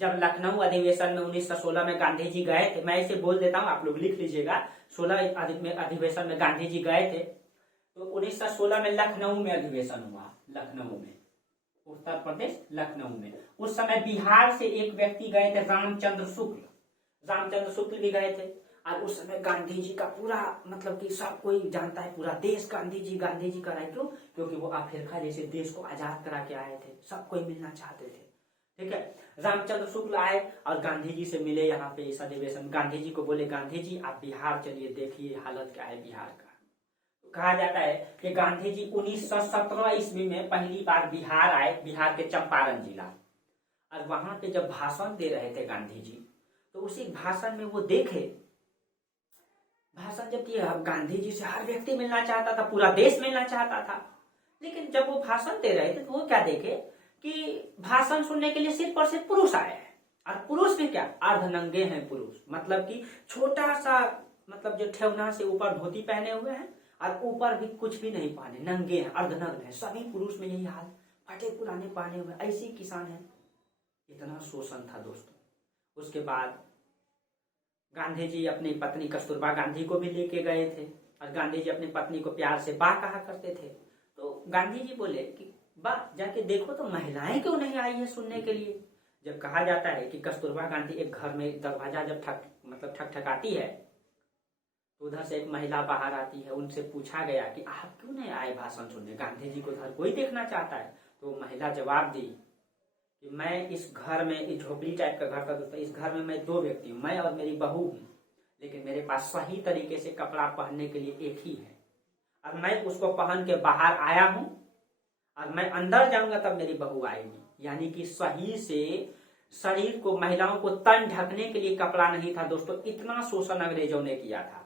जब लखनऊ अधिवेशन में 1916 में गांधी जी गए थे, मैं इसे बोल देता हूँ, आप लोग लिख लीजिएगा, 16 अधिवेशन में गांधी जी गए थे। तो 1916 में लखनऊ में अधिवेशन हुआ, लखनऊ में, उत्तर प्रदेश लखनऊ में। उस समय बिहार से एक व्यक्ति गए थे, रामचंद्र शुक्ल भी गए थे। और उस समय गांधी जी का पूरा मतलब कि सब कोई जानता है, पूरा देश गांधी जी कराए। क्यों? क्योंकि वो अफ्रीका जैसे देश को आजाद करा के आए थे, सब कोई मिलना चाहते थे, ठीक है। रामचंद्र शुक्ल आए और गांधी जी से मिले यहाँ पे इस अधिवेशन। गांधी जी को बोले गांधी जी आप बिहार चलिए, देखिए हालत क्या है बिहार का। तो कहा जाता है कि गांधी जी 1917 ईस्वी में पहली बार बिहार आए, बिहार के चंपारण जिला। और वहां पे जब भाषण दे रहे थे गांधी जी, तो उसी भाषण में वो देखे, भाषण जब दिया, गांधी जी से हर व्यक्ति मिलना चाहता था, पूरा देश मिलना चाहता था। लेकिन जब वो भाषण दे रहे थे तो वो क्या देखे कि भाषण सुनने के लिए सिर्फ और सिर्फ पुरुष आए हैं। और पुरुष भी क्या, अर्धनंगे हैं पुरुष, मतलब कि छोटा सा, मतलब जो ठेवना से ऊपर धोती पहने हुए हैं और ऊपर भी कुछ भी नहीं पहने, नंगे हैं, अर्धनग्न हैं। सभी पुरुष में यही हाल, फटे पुराने पहने हुए, ऐसे किसान है। इतना शोषण था दोस्तों। उसके बाद गांधी जी अपनी पत्नी कस्तूरबा गांधी को भी लेके गए थे, और गांधी जी अपनी पत्नी को प्यार से बा कहा करते थे। तो गांधी जी बोले कि बा जाके देखो तो महिलाएं क्यों नहीं आई है सुनने के लिए। जब कहा जाता है कि कस्तूरबा गांधी एक घर में दरवाजा जब ठकठकाती है तो उधर से एक महिला बाहर आती है। उनसे पूछा गया कि आप क्यों नहीं आए भाषण सुनने, गांधी जी को उधर कोई देखना चाहता है। तो महिला जवाब दी कि मैं इस घर में, इस झोपड़ी टाइप का घर था दोस्तों, इस घर में मैं दो व्यक्ति हूँ, मैं और मेरी बहू हूँ, लेकिन मेरे पास सही तरीके से कपड़ा पहनने के लिए एक ही है और मैं उसको पहन के बाहर आया हूँ और मैं अंदर जाऊंगा तब मेरी बहू आएगी। यानी कि सही से शरीर को, महिलाओं को तन ढकने के लिए कपड़ा नहीं था दोस्तों। इतना शोषण अंग्रेजों ने किया था।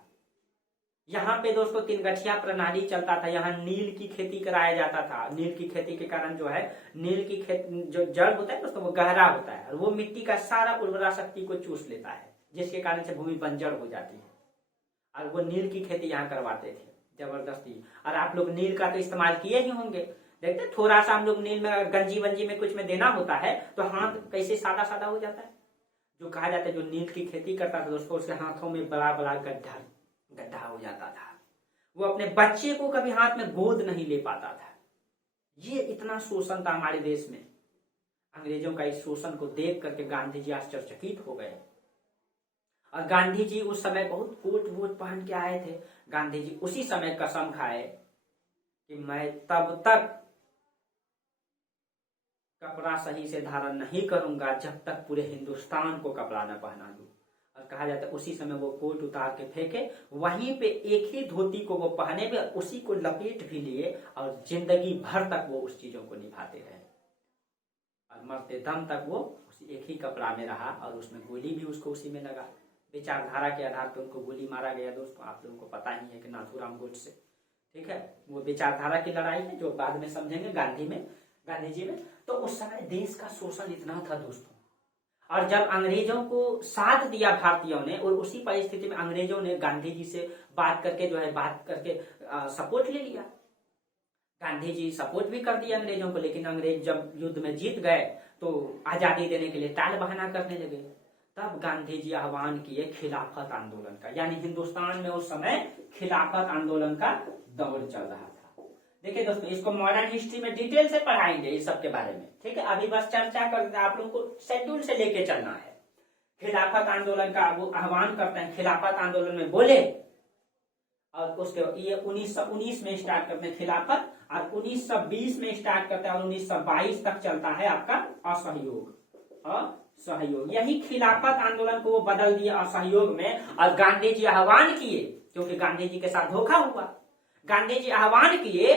यहाँ पे दोस्तों 3 गठिया प्रणाली चलता था। यहाँ नील की खेती कराया जाता था। नील की खेती के कारण जो है, नील की खेती जो जड़ होता है दोस्तों वो गहरा होता है और वो मिट्टी का सारा उर्वरा शक्ति को चूस लेता है, जिसके कारण से भूमि बंजर हो जाती है। और वो नील की खेती यहाँ करवाते थे जबरदस्ती। और आप लोग नील का तो इस्तेमाल किए ही होंगे। देखते थोड़ा सा हम लोग नील में गंजी वंजी में कुछ में देना होता है तो हाथ कैसे सादा सादा हो जाता है। जो कहा जाता है जो नील की खेती करता था दोस्तों उसके हाथों में बड़ा बड़ा गड्ढा हो जाता था। वो अपने बच्चे को कभी हाथ में गोद नहीं ले पाता था। ये इतना शोषण था हमारे देश में। अंग्रेजों का इस शोषण को देख करके गांधी जी आश्चर्यचकित हो गए। और गांधी जी उस समय बहुत कोट वोट पहन के आए थे। गांधी जी उसी समय कसम खाए कि मैं तब तक कपड़ा सही से धारण नहीं करूंगा जब तक पूरे हिंदुस्तान को कपड़ा न पहना दूं। और कहा जाता है उसी समय वो कोट उतार के फेंके, वहीं पे एक ही धोती को वो पहने भी, उसी को लपेट भी लिए और जिंदगी भर तक वो उस चीजों को निभाते रहे और मरते दम तक वो उसी एक ही कपड़ा में रहा। और उसमें गोली भी उसको उसी में लगा। विचारधारा के आधार पर उनको गोली मारा गया दोस्तों। आप लोगों को पता ही है कि नाथूराम गोडसे, ठीक है, वो विचारधारा की लड़ाई है जो बाद में समझेंगे गांधी जी में। तो उस समय देश का शोषण इतना था दोस्तों। और जब अंग्रेजों को साथ दिया भारतीयों ने और उसी परिस्थिति में अंग्रेजों ने गांधी जी से बात करके सपोर्ट ले लिया। गांधी जी सपोर्ट भी कर दिया अंग्रेजों को। लेकिन अंग्रेज जब युद्ध में जीत गए तो आजादी देने के लिए टाल बहाना करने लगे। तब गांधी जी आह्वान किए खिलाफत आंदोलन का। यानी हिंदुस्तान में उस समय खिलाफत आंदोलन का दौर चल रहा था। देखिए दोस्तों इसको मॉडर्न हिस्ट्री में डिटेल से पढ़ाएंगे इस सब के बारे में, ठीक है। अभी बस चर्चा कर, आप लोगों को शेड्यूल से लेके चलना है। खिलाफत आंदोलन का वो आह्वान करते हैं, खिलाफत आंदोलन में बोले और उसके ये 1919 में स्टार्ट करते हैं खिलाफत और 1920 में स्टार्ट करते हैं और 1922 तक चलता है आपका असहयोग। यही खिलाफत आंदोलन को वो बदल दिया असहयोग में। और गांधी जी आह्वान किए, क्योंकि गांधी जी के साथ धोखा हुआ, गांधी जी आह्वान किए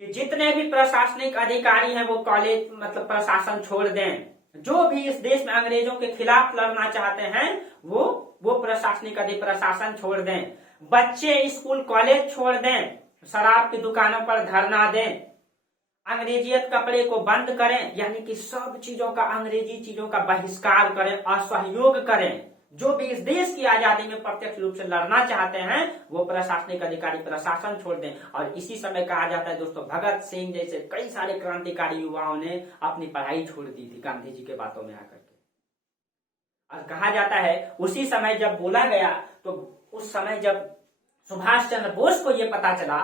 कि जितने भी प्रशासनिक अधिकारी हैं वो कॉलेज प्रशासन छोड़ दें। जो भी इस देश में अंग्रेजों के खिलाफ लड़ना चाहते हैं वो प्रशासनिक प्रशासन छोड़ दें। बच्चे स्कूल कॉलेज छोड़ दें, शराब की दुकानों पर धरना दें, अंग्रेजियत कपड़े को बंद करें। यानी कि सब चीजों का, अंग्रेजी चीजों का बहिष्कार करें, असहयोग करें। जो भी इस देश की आजादी में प्रत्यक्ष रूप से लड़ना चाहते हैं वो प्रशासनिक अधिकारी प्रशासन छोड़ दें। और इसी समय कहा जाता है दोस्तों भगत सिंह जैसे कई सारे क्रांतिकारी युवाओं ने अपनी पढ़ाई छोड़ दी थी गांधी जी के बातों में आकर के। और कहा जाता है उसी समय जब बोला गया तो उस समय जब सुभाष चंद्र बोस को यह पता चला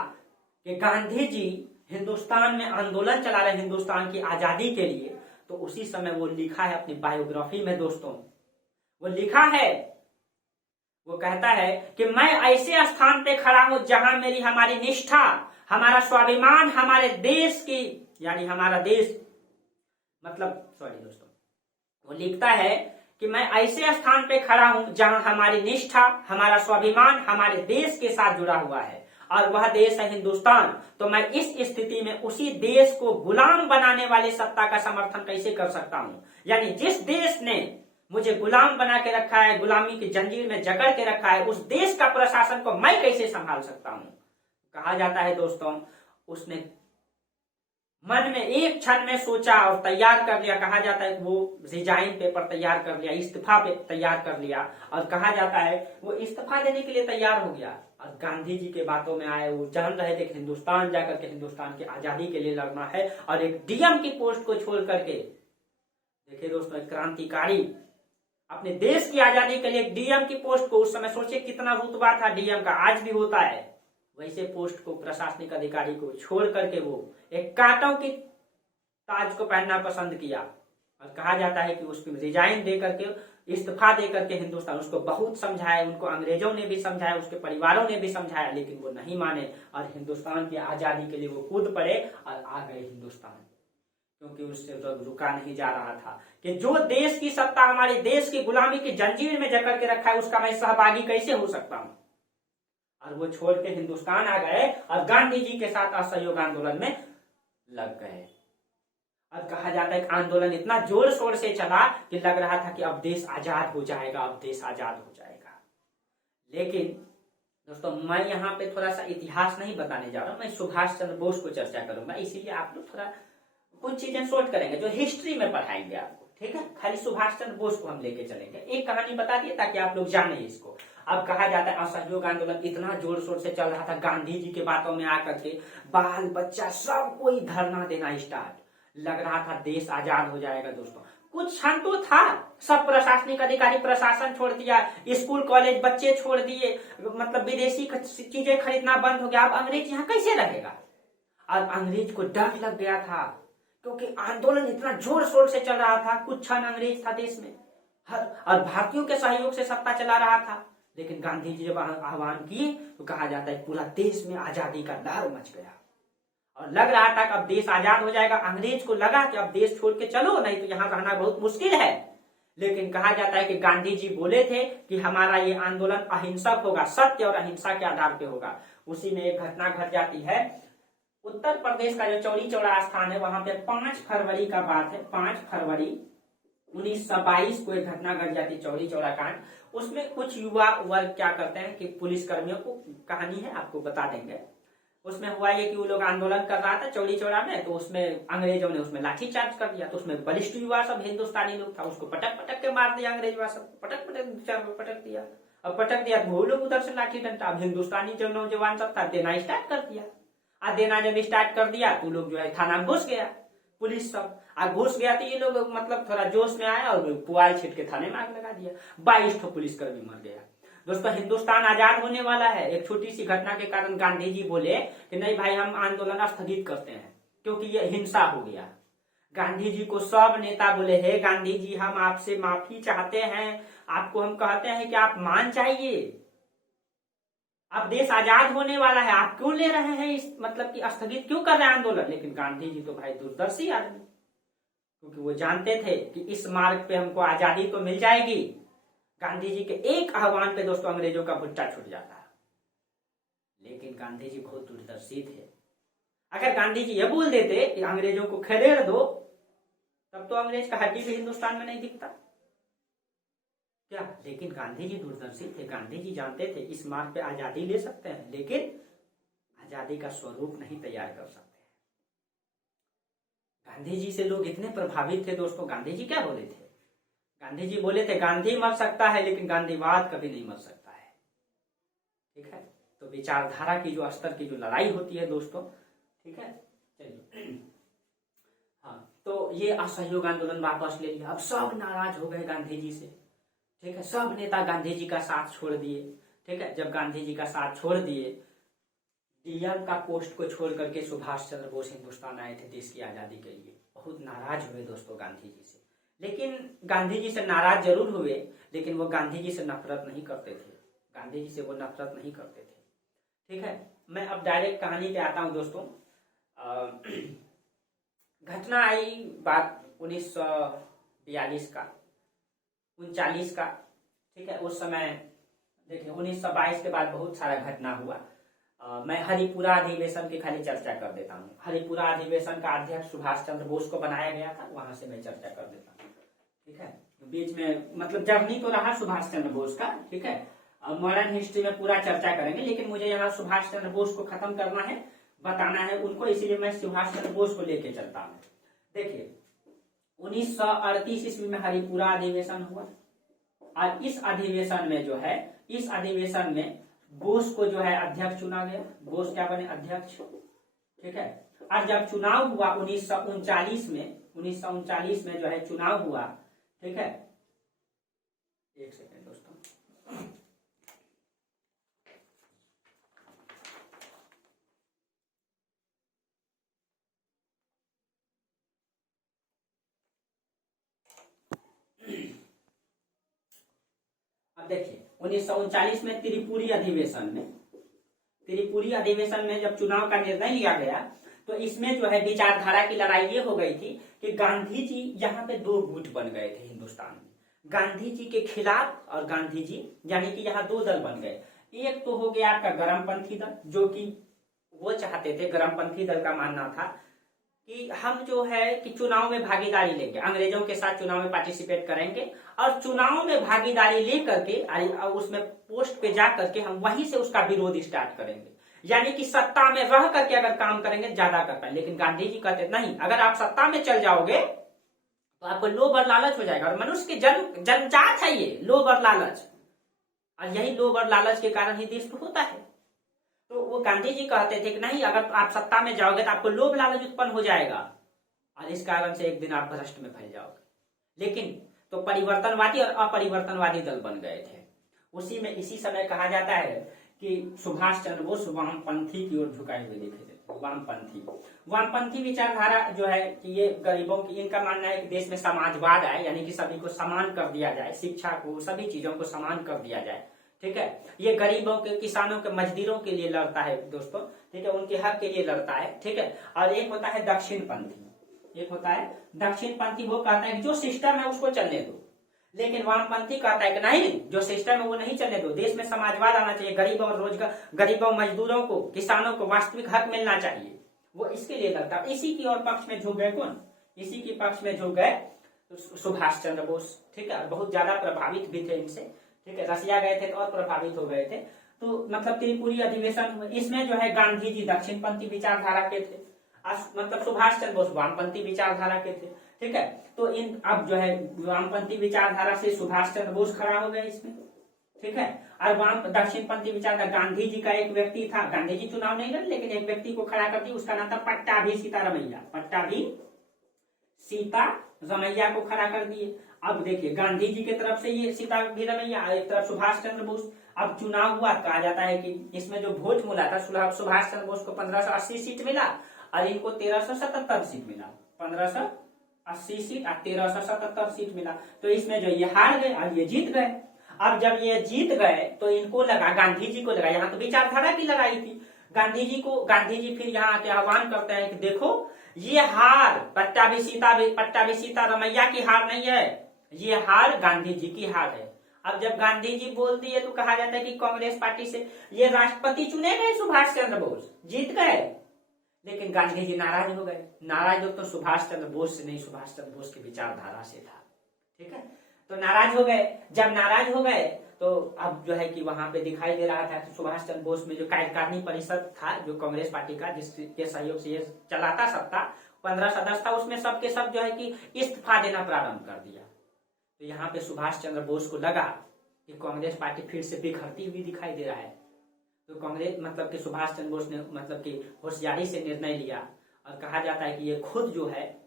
कि गांधी जी हिंदुस्तान में आंदोलन चला रहे हिंदुस्तान की आजादी के लिए, तो उसी समय वो लिखा है अपनी बायोग्राफी में दोस्तों, वो लिखा है, वो कहता है कि मैं ऐसे स्थान पे खड़ा हूं जहां हमारी निष्ठा, हमारा स्वाभिमान, हमारे देश की, यानी हमारा देश दोस्तों वो लिखता है कि मैं ऐसे स्थान पे खड़ा हूं जहां हमारी निष्ठा, हमारा स्वाभिमान हमारे देश के साथ जुड़ा हुआ है और वह देश है हिंदुस्तान। तो मैं इस स्थिति में उसी देश को गुलाम बनाने वाली सत्ता का समर्थन कैसे कर सकता हूं। यानी जिस देश ने मुझे गुलाम बना के रखा है, गुलामी की जंजीर में जकड़ के रखा है, उस देश का प्रशासन को मैं कैसे संभाल सकता हूं। कहा जाता है दोस्तों उसने मन में एक क्षण में सोचा और तैयार कर लिया। कहा जाता है वो रिजाइन पेपर तैयार कर लिया, इस्तीफा तैयार कर लिया और कहा जाता है वो इस्तीफा देने के लिए तैयार हो गया। और गांधी जी के बातों में आए, वो जान रहे थे कि हिंदुस्तान जाकर के हिंदुस्तान की आजादी के लिए लड़ना है और एक डीएम की पोस्ट को छोड़ करके, देखिए दोस्तों क्रांतिकारी अपने देश की आजादी के लिए डीएम की पोस्ट को, उस समय सोचिए कितना रुतबा था डीएम का, आज भी होता है, वैसे पोस्ट को, प्रशासनिक अधिकारी को छोड़ करके वो एक कांटों की ताज को पहनना पसंद किया। और कहा जाता है कि उसको रिजाइन दे करके, इस्तीफा दे करके हिंदुस्तान, उसको बहुत समझाया, उनको अंग्रेजों ने भी समझाया, उसके परिवारों ने भी समझाया, लेकिन वो नहीं माने और हिंदुस्तान की आजादी के लिए वो कूद पड़े और आ गए हिंदुस्तान, क्योंकि उससे तो रुका नहीं जा रहा था कि जो देश की सत्ता हमारे देश की गुलामी की जंजीर में जकड़ के रखा है, उसका मैं सहभागी कैसे हो सकता हूं। और वो छोड़ के हिंदुस्तान आ गए और गांधी जी के साथ असहयोग आंदोलन में लग गए। और कहा जाता है कि आंदोलन इतना जोर शोर से चला कि लग रहा था कि अब देश आजाद हो जाएगा, अब देश आजाद हो जाएगा। लेकिन दोस्तों, मैं यहाँ पे थोड़ा सा इतिहास नहीं बताने जा रहा हूं, मैं सुभाष चंद्र बोस को चर्चा करूंगा, इसीलिए आप लोग थोड़ा कुछ चीजें शॉर्ट करेंगे जो हिस्ट्री में पढ़ाएंगे आपको, ठीक है। खाली सुभाष चंद्र बोस को हम लेके चलेंगे, एक कहानी बता दिए ताकि आप लोग जाने इसको। अब कहा जाता है असहयोग आंदोलन इतना जोर शोर से चल रहा था, गांधी जी के बातों में आकर के बाल बच्चा सब कोई धरना देना स्टार्ट, लग रहा था देश आजाद हो जाएगा। दोस्तों, कुछ क्षण तो था, सब प्रशासनिक अधिकारी प्रशासन छोड़ दिया, स्कूल कॉलेज बच्चे छोड़ दिए, मतलब विदेशी चीजें खरीदना बंद हो गया। अब अंग्रेज यहाँ कैसे रहेगा? और अंग्रेज को डर लग गया था, क्योंकि आंदोलन इतना जोर शोर से चल रहा था। कुछ क्षण अंग्रेज था देश में और भारतीयों के सहयोग से सत्ता चला रहा था। लेकिन गांधी जी जब आह्वान किए तो कहा जाता है पूरा देश में आजादी का लहर मच गया और लग रहा था कि अब देश आजाद हो जाएगा। अंग्रेज को लगा कि अब देश छोड़ के चलो, नहीं तो यहाँ रहना बहुत मुश्किल है। लेकिन कहा जाता है कि गांधी जी बोले थे कि हमारा ये आंदोलन अहिंसक होगा, सत्य और अहिंसा के आधार पे होगा। उसी में एक घटना घट जाती है। उत्तर प्रदेश का जो चौरी चौरा स्थान है, वहां पे 5 फरवरी का बात है, 5 फरवरी 1922 को एक घटना घट जाती है, चौरी चौरा कांड। उसमें कुछ युवा वर्ग क्या करते हैं कि पुलिस कर्मियों को, कहानी है आपको बता देंगे। उसमें हुआ ये कि वो लोग आंदोलन कर रहा था चौरी चौरा में, तो उसमें अंग्रेजों ने उसमें लाठीचार्ज कर दिया। तो उसमें बलिष्ठ युवा सब हिंदुस्तानी लोग था, उसको पटक पटक के मार दिया अंग्रेज युवा सब, पटक दिया। अब पटक दिया तो वो लोग उधर से लाठी डंडा, अब हिंदुस्तानी जो नौजवान सब था देना स्टार्ट कर दिया। देना जब स्टार्ट कर दिया तो लोग जो है थाना घुस गया, पुलिस सब घुस गया। तो ये लोग मतलब थोड़ा जोश में आया और पुआल छिट के थाने में आग लगा दिया। 22 पुलिसकर्मी मर गया। दोस्तों, हिंदुस्तान आजाद होने वाला है। एक छोटी सी घटना के कारण गांधी जी बोले कि नहीं भाई, हम आंदोलन स्थगित करते हैं, क्योंकि ये हिंसा हो गया। गांधी जी को सब नेता बोले, हे गांधी जी, हम आपसे माफी चाहते हैं, आपको हम कहते हैं कि आप मान जाइए, अब देश आजाद होने वाला है, आप क्यों ले रहे हैं इस, मतलब कि स्थगित क्यों कर रहे हैं आंदोलन। लेकिन गांधी जी तो भाई दूरदर्शी आदमी, क्योंकि वो जानते थे कि इस मार्ग पे हमको आजादी तो मिल जाएगी। गांधी जी के एक आह्वान पे दोस्तों अंग्रेजों का भुट्टा छूट जाता है। लेकिन गांधी जी बहुत दूरदर्शी थे। अगर गांधी जी ये बोल देते कि अंग्रेजों को खदेड़ दो, तब तो अंग्रेज का हड्डी भी हिंदुस्तान में नहीं दिखता क्या। लेकिन गांधी जी दूरदर्शी थे, गांधी जी जानते थे इस मार्ग पे आजादी ले सकते हैं, लेकिन आजादी का स्वरूप नहीं तैयार कर सकते। गांधी जी से लोग इतने प्रभावित थे दोस्तों। गांधी जी क्या बोले थे? गांधी जी बोले थे, गांधी मर सकता है लेकिन गांधीवाद कभी नहीं मर सकता है। ठीक है, तो विचारधारा की जो स्तर की जो लड़ाई होती है दोस्तों, ठीक है। चलिए, हाँ, तो ये असहयोग आंदोलन वापस ले लिया। अब सब नाराज हो गए गांधी जी से, ठीक है। सब नेता गांधी जी का साथ छोड़ दिए, ठीक है। जब गांधी जी का साथ छोड़ दिए, डीएम का पोस्ट को छोड़ करके सुभाष चंद्र बोस हिंदुस्तान आए थे देश की आजादी के लिए। बहुत नाराज हुए दोस्तों गांधी जी से। लेकिन गांधी जी से नाराज जरूर हुए, लेकिन वो गांधी जी से नफरत नहीं करते थे। गांधी जी से वो नफरत नहीं करते थे, ठीक है। मैं अब डायरेक्ट कहानी पे आता हूं दोस्तों। घटना आई बात 1942 का, 39 का, ठीक है। उस समय देखिए 1922 के बाद बहुत सारा घटना हुआ। मैं हरिपुरा अधिवेशन की खाली चर्चा कर देता हूँ। हरिपुरा अधिवेशन का अध्यक्ष सुभाष चंद्र बोस को बनाया गया था, वहां से मैं चर्चा कर देता हूँ, ठीक है। बीच में मतलब जर्नी तो रहा सुभाष चंद्र बोस का, ठीक है। मॉडर्न हिस्ट्री में पूरा चर्चा करेंगे, लेकिन मुझे यहाँ सुभाष चंद्र बोस को खत्म करना है, बताना है उनको, इसीलिए मैं सुभाष चंद्र बोस को लेके चलता हूँ। देखिए 1938 ईस्वी में हरिपुरा अधिवेशन हुआ और इस अधिवेशन में जो है, इस अधिवेशन में बोस को जो है अध्यक्ष चुना गया। बोस क्या बने? अध्यक्ष, ठीक है। और जब चुनाव हुआ 1939 में, 1939 में जो है चुनाव हुआ, ठीक है। एक सेकेंड दोस्तों। अब देखिए 1939 में त्रिपुरी अधिवेशन में जब चुनाव का निर्णय लिया गया तो इसमें जो है विचारधारा की लड़ाई ये हो गई थी कि गांधी जी यहाँ पे दो गुट बन गए थे हिंदुस्तान में, गांधी जी के खिलाफ और गांधी जी, यानी कि यहाँ दो दल बन गए। एक तो हो गया आपका गरमपंथी दल, जो कि वो चाहते थे, गरमपंथी दल का मानना था कि हम जो है कि चुनाव में भागीदारी लेंगे, अंग्रेजों के साथ चुनाव में पार्टिसिपेट करेंगे और चुनाव में भागीदारी लेकर के उसमें पोस्ट पे जा करके हम वहीं से उसका विरोध स्टार्ट करेंगे, यानी कि सत्ता में रह करके अगर काम करेंगे ज्यादा कर पाए। लेकिन गांधी जी कहते नहीं, अगर आप सत्ता में चल जाओगे तो आपको लोभ और लालच हो जाएगा, और मनुष्य की जन्मजात है ये लोभ और लालच, और यही लोभ और लालच के कारण ही देश होता है। तो वो गांधी जी कहते थे कि नहीं, अगर आप सत्ता में जाओगे तो आपको लोभ लालच उत्पन्न हो जाएगा और इस कारण से एक दिन आप भ्रष्ट में फंस जाओगे। लेकिन तो परिवर्तनवादी और अपरिवर्तनवादी दल बन गए थे। इसी समय कहा जाता है कि सुभाष चंद्र बोस वामपंथी की ओर झुकाए हुए देखे थे। वामपंथी विचारधारा जो है कि ये गरीबों की, इनका मानना है कि देश में समाजवाद आए, यानी कि सभी को समान कर दिया जाए, शिक्षा को, सभी चीजों को समान कर दिया जाए। ठीक है, ये गरीबों के, किसानों के, मजदूरों के लिए लड़ता है दोस्तों। ठीक है, उनके हक के लिए लड़ता है। ठीक है, और एक होता है दक्षिण पंथी, वो कहता है कि जो सिस्टम है उसको चलने दो। लेकिन वामपंथी कहता है कि नहीं, जो सिस्टम है वो नहीं चलने दो, देश में समाजवाद आना चाहिए, गरीबों मजदूरों को, किसानों को वास्तविक हक मिलना चाहिए, वो इसके लिए लड़ता है। इसी की और पक्ष में झुक गए कौन? इसी के पक्ष में झुक गए सुभाष चंद्र बोस। ठीक है, बहुत ज्यादा प्रभावित भी थे इनसे। ठीक है, रसिया गए थे तो और प्रभावित हो गए थे। तो मतलब त्रिपुरी अधिवेशन, इसमें जो है गांधी जी दक्षिणपंथी विचारधारा के थे, मतलब सुभाष चंद्र बोस वामपंथी विचारधारा के थे। ठीक है, तो इन अब जो है वामपंथी विचारधारा से सुभाष चंद्र बोस खड़ा हो गए इसमें। ठीक है, और दक्षिणपंथी विचारधारा, गांधी जी का एक व्यक्ति था, गांधी जी चुनाव नहीं लड़े लेकिन एक व्यक्ति को खड़ा कर दिया, उसका नाम था पट्टाभी सीतारमैया को खड़ा कर दिए। अब देखिए गांधी जी की तरफ से ये सीतारमैया, एक तरफ सुभाष चंद्र बोस। अब चुनाव हुआ, कहा जाता है कि इसमें जो वोट मिला था, सुभाष चंद्र बोस को 1580 सीट मिला और इनको 1377 सीट मिला। 1580 सीट और 1377 सीट मिला। तो इसमें जो ये हार गए और ये जीत गए। अब जब ये जीत गए तो इनको लगा, गांधी जी को लगा, यहाँ तो विचारधारा की लड़ाई थी, गांधी जी फिर यहाँ आके आह्वान करते हैं कि देखो ये हार पट्टाभी सीतारमैया की हार नहीं है, ये हार गांधी जी की हार है। अब जब गांधी जी बोल दिए तो कहा जाता है कि कांग्रेस पार्टी से ये राष्ट्रपति चुने गए सुभाष चंद्र बोस, जीत गए, लेकिन गांधी जी नाराज हो गए। नाराज हो तो सुभाष चंद्र बोस से नहीं, सुभाष चंद्र बोस की विचारधारा से था। ठीक है, तो नाराज हो गए। जब नाराज हो गए तो अब जो है कि वहां पे दिखाई दे रहा था कि सुभाष चंद्र बोस में जो कार्यकारिणी परिषद था, जो कांग्रेस पार्टी का, जिसके सहयोग से ये चलाता सत्ता, 15 सदस्य था, उसमें सबके सब जो है कि इस्तीफा देना प्रारंभ कर दिया। तो यहाँ पे सुभाष चंद्र बोस को लगा कि कांग्रेस पार्टी फिर से बिखरती हुई दिखाई दे रहा है। तो कांग्रेस मतलब कि सुभाष चंद्र बोस ने मतलब कि होशियारी से निर्णय लिया और कहा जाता है कि ये खुद जो है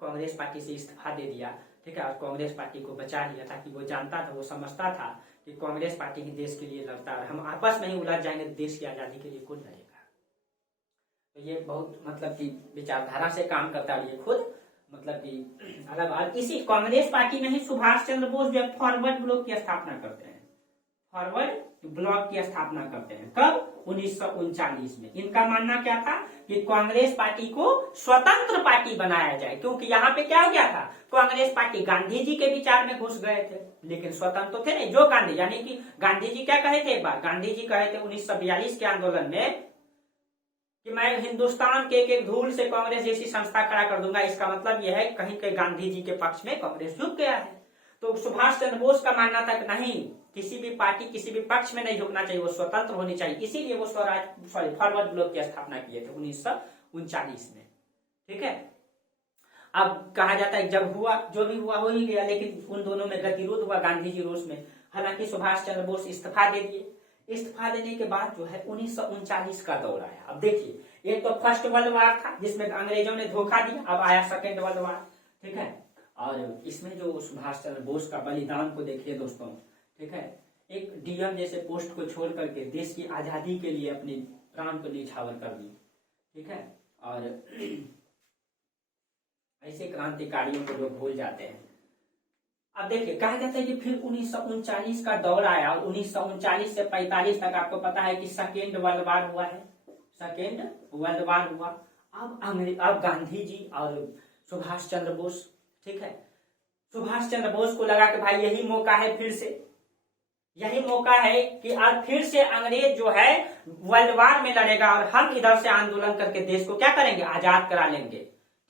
कांग्रेस पार्टी से इस्तीफा दे दिया। ठीक है, और कांग्रेस पार्टी को बचा लिया, ताकि वो जानता था, वो समझता था कि कांग्रेस पार्टी ही देश के लिए लड़ता है, हम आपस में ही उलझ जाएंगे, देश की आजादी के लिए कौन लड़ेगा। तो ये बहुत मतलब कि विचारधारा से काम करता है, ये खुद मतलब कि अलग। और इसी कांग्रेस पार्टी में ही सुभाष चंद्र बोस जो फॉरवर्ड ब्लॉक की स्थापना करते हैं, कब? 1939 में। इनका मानना क्या था कि कांग्रेस पार्टी को स्वतंत्र पार्टी बनाया जाए, क्योंकि यहाँ पे क्या हो गया था, कांग्रेस पार्टी गांधी जी के विचार में घुस गए थे, लेकिन स्वतंत्र तो थे नहीं। जो गांधी, यानी कि गांधी जी क्या कहे थे, एक बार गांधी जी कहे थे 1942 के आंदोलन में कि मैं हिंदुस्तान के एक धूल से कांग्रेस जैसी संस्था खड़ा कर दूंगा। इसका मतलब यह है कहीं कहीं गांधी जी के पक्ष में कांग्रेस झुक गया है। तो सुभाष चंद्र बोस का मानना था कि नहीं, किसी भी पार्टी किसी भी पक्ष में नहीं झुकना चाहिए, वो स्वतंत्र होनी चाहिए। इसीलिए वो फॉरवर्ड ब्लॉक की स्थापना किए थे 1939 में। ठीक है, अब कहा जाता है जब हुआ, जो भी हुआ हो ही गया, लेकिन उन दोनों में गतिरोध हुआ गांधी जी रोष में। हालांकि सुभाष चंद्र बोस इस्तीफा दे दिए। इस्तीफा देने के बाद जो है 1939 का दौर आया। अब देखिए, एक तो फर्स्ट वर्ल्ड वार था जिसमें अंग्रेजों ने धोखा दिया, अब आया सेकेंड वर्ल्ड वार। ठीक है, और इसमें जो सुभाष चंद्र बोस का बलिदान को देखिए दोस्तों, ठीक है, एक डीएम जैसे पोस्ट को छोड़ करके देश की आजादी के लिए अपने प्राण को न्यौछावर कर दी, ठीक है। और ऐसे क्रांतिकारियों को लोग भूल जाते हैं। अब देखिए कहा जाता है कि फिर 1939 का दौर आया और 1939 से 45 तक आपको पता है कि सेकेंड वर्ल्ड वार हुआ है, सेकेंड वर्ल्ड वार हुआ। अब गांधी जी और सुभाष चंद्र बोस, ठीक है, सुभाष चंद्र बोस को लगा कि भाई यही मौका है, फिर से यही मौका है कि आज फिर से अंग्रेज जो है वर्ल्ड वार में लड़ेगा और हम इधर से आंदोलन करके देश को क्या करेंगे, आजाद करा लेंगे,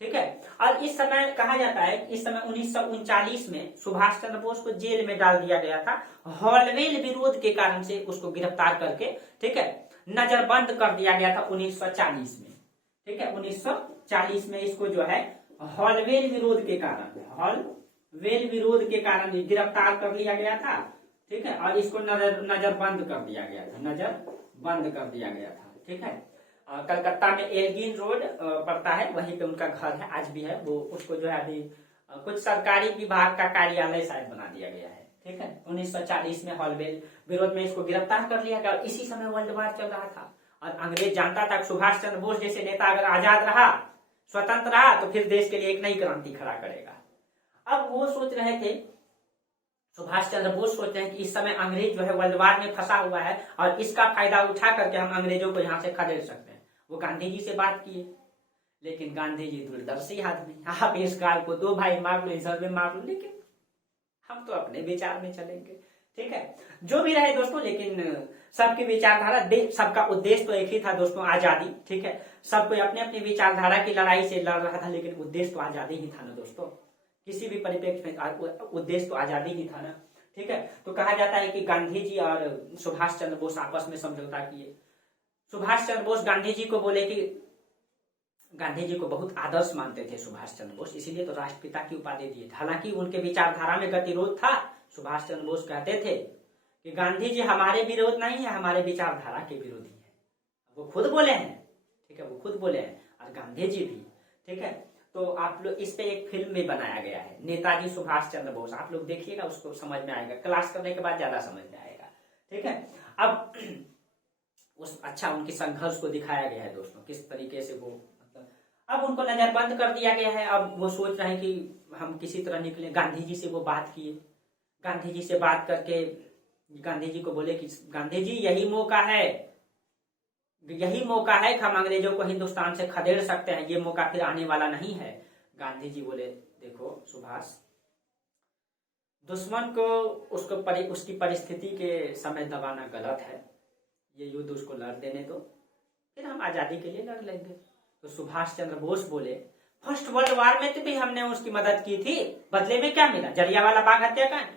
ठीक है। और इस समय कहा जाता है इस समय 1939 में सुभाष चंद्र बोस को जेल में डाल दिया गया था, हॉलवेल विरोध के कारण से उसको गिरफ्तार करके, ठीक है, नजरबंद कर दिया गया था 1940 में, ठीक है। 1940 में इसको जो है हॉलवेल विरोध के कारण गिरफ्तार कर लिया गया था, ठीक है, और इसको नजरबंद कर दिया गया था, ठीक है। कलकत्ता में एल्गिन रोड पड़ता है, वहीं पे उनका घर है, आज भी है वो। उसको जो है अभी कुछ सरकारी विभाग का कार्यालय शायद बना दिया गया है, ठीक है। 1940 में हॉलवेल विरोध में इसको गिरफ्तार कर लिया गया और इसी समय वर्ल्ड वार चल रहा था। और अंग्रेज जानता था सुभाष चंद्र बोस जैसे नेता अगर आजाद रहा, स्वतंत्र रहा, तो फिर देश के लिए एक नई क्रांति खड़ा करेगा। अब वो सोच रहे थे, सुभाष चंद्र बोस सोचते हैं कि इस समय अंग्रेज जो है वर्ल्ड वार में फंसा हुआ है और इसका फायदा उठा करके हम अंग्रेजों को यहाँ से खदेड़ सकते हैं। वो गांधी जी से बात किए, लेकिन गांधी जी दूरदर्शी आदमी, आप इस गाल को दो भाई मार लो, इधर में मार लो, लेकिन हम तो अपने विचार में चलेंगे, ठीक है। जो भी रहे दोस्तों, लेकिन सबकी विचारधारा, सबका उद्देश्य तो एक ही था दोस्तों, आजादी, ठीक है। सब कोई अपने अपनी विचारधारा की लड़ाई से लड़ रहा था, लेकिन उद्देश्य तो आजादी ही था ना दोस्तों। किसी भी परिप्रेक्ष्य में उद्देश्य तो आजादी ही था ना, ठीक है। तो कहा जाता है कि गांधी जी और सुभाष चंद्र बोस आपस में समझौता किए। सुभाष चंद्र बोस गांधी जी को बोले कि गांधी जी को बहुत आदर्श मानते थे सुभाष चंद्र बोस, इसीलिए तो राष्ट्रपिता की उपाधि दिए। हालांकि उनके विचारधारा में गतिरोध था। सुभाष चंद्र बोस कहते थे कि गांधी जी हमारे विरोध नहीं है, हमारे विचारधारा के विरोधी है। वो खुद बोले हैं, ठीक है, वो खुद बोले हैं, और गांधी जी भी, ठीक है। तो आप लोग इस पे एक फिल्म भी बनाया गया है, नेताजी सुभाष चंद्र बोस, आप लोग देखिएगा, उसको समझ में आएगा, क्लास करने के बाद ज्यादा समझ में आएगा, ठीक है। अब उनकी संघर्ष को दिखाया गया है दोस्तों, किस तरीके से वो, मतलब अब उनको नजरबंद कर दिया गया है। अब वो सोच रहे हैं कि हम किसी तरह निकले। गांधी जी से वो बात किए, गांधी जी से बात करके गांधी जी को बोले कि गांधी जी यही मौका है कि हम अंग्रेजों को हिंदुस्तान से खदेड़ सकते हैं, ये मौका फिर आने वाला नहीं है। गांधी जी बोले देखो सुभाष, दुश्मन को उसकी परिस्थिति के समय दबाना गलत है, ये युद्ध उसको लड़ देने दो, फिर हम आजादी के लिए लड़ लेंगे। तो सुभाष चंद्र बोस बोले फर्स्ट वर्ल्ड वार में तो भी हमने उसकी मदद की थी, बदले में क्या मिला, जलियांवाला बाग हत्याकांड,